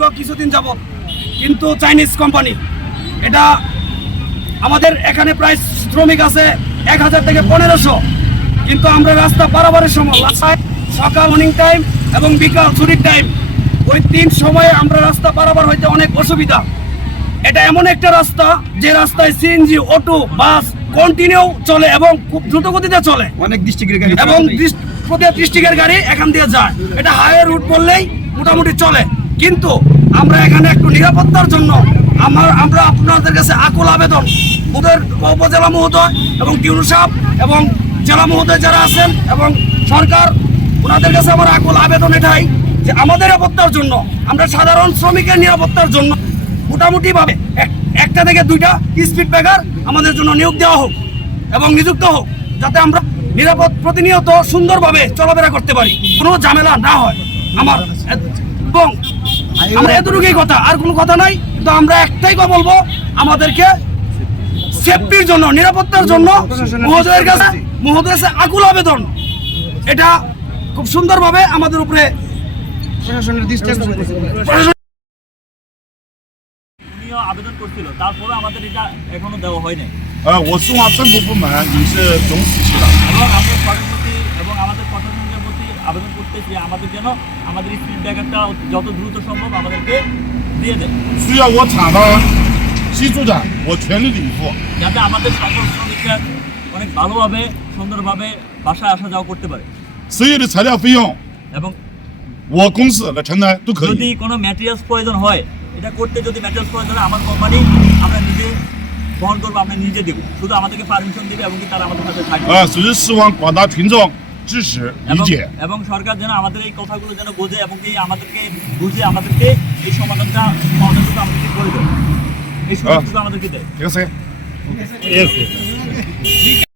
দীর্ঘ কিছুদিন যাব কিন্তু চাইনিজ কোম্পানি এটা আমাদের এখানে প্রায় শ্রমিক আছে এক হাজার থেকে পনেরোশো। কিন্তু আমরা রাস্তা পারাবারের সময় লাসায় সকাল মর্নিং টাইম এবং বিকাল ছুটির টাইম ওই তিন সময়ে আমরা রাস্তা পারাবার হইতে অনেক অসুবিধা। এটা এমন একটা রাস্তা যে রাস্তায় সিএনজি অটো বাস কন্টিনিউ চলে এবং খুব দ্রুত গতিতে চলে। অনেক ডিস্ট্রিক্টের গাড়ি এবং প্রতি ডিস্ট্রিক্টের গাড়ি এখান দিয়ে যায়। এটা হাইওয়ে রুট বললেই মোটামুটি চলে। কিন্তু আমরা এখানে একটু নিরাপত্তার জন্য আমার আমরা আপনাদের কাছে আকুল আবেদন। ওদের উপজেলা মহোদয় এবং টিউনু সাহেব এবং জেলা মহোদয় যারা আছেন এবং সরকার, ওনাদের কাছে আমার আকুল আবেদন এটাই যে আমাদের নিরাপত্তার জন্য, আমরা সাধারণ শ্রমিকের নিরাপত্তার জন্য মোটামুটিভাবে এক- একটা থেকে দুইটা স্পিড ব্রেকার আমাদের জন্য নিয়োগ দেওয়া হোক এবং নিযুক্ত হোক, যাতে আমরা নিরাপদ প্রতিনিয়ত সুন্দরভাবে চলাফেরা করতে পারি। কোনো ঝামেলা না হয়। আমার এবং আমরা এতটুকুই কথা আর কোনো কথা নাই। কিন্তু আমরা একটাই কথা বলব আমাদেরকে সেফটির জন্য নিরাপত্তার জন্য মহোদয়ের কাছে মহোদয়ের কাছে আকুল আবেদন। এটা খুব সুন্দরভাবে আমাদের উপরে আবেদন করছিল তারপরে আমাদের এটা এখনও দেওয়া হয় নাই। আবেদন করতেছি আমাদের যেন আমাদের স্পিড ব্রেকারটা যত দ্রুত সম্ভব আমাদেরকে দিয়ে দেয় 需要我厂的记住的，我全力以赴。 যাতে আমাদের সকল শ্রমিকরা অনেক ভালোভাবে সুন্দরভাবে বাসায় আসা যাওয়া করতে পারে 所有的材料费用， এবং 我公司来承担都可 যদি 以。 কোনো ম্যাটেরিয়ালস প্রয়োজন হয় এটা করতে যদি ম্যাটেরিয়ালস প্রয়োজন হয় আমার কোম্পানি আমরা নিজে বহন করবো আমরা নিজে দেবো শুধু আমাদেরকে পারমিশন দিবে এবং কি তারা আমাদের সাথে থাকবে 啊，只是希望广大群众 支持理 এবং 解。 এবং সরকার যেন আমাদের এই কথাগুলো যেন বোঝে এবং কি আমাদেরকে বুঝে আমাদেরকে এই সমাধানটা সমাধানটুকু আমাদেরকে করে দেয় এই সুযোগটুকু আমাদেরকে দেয় 这个谁？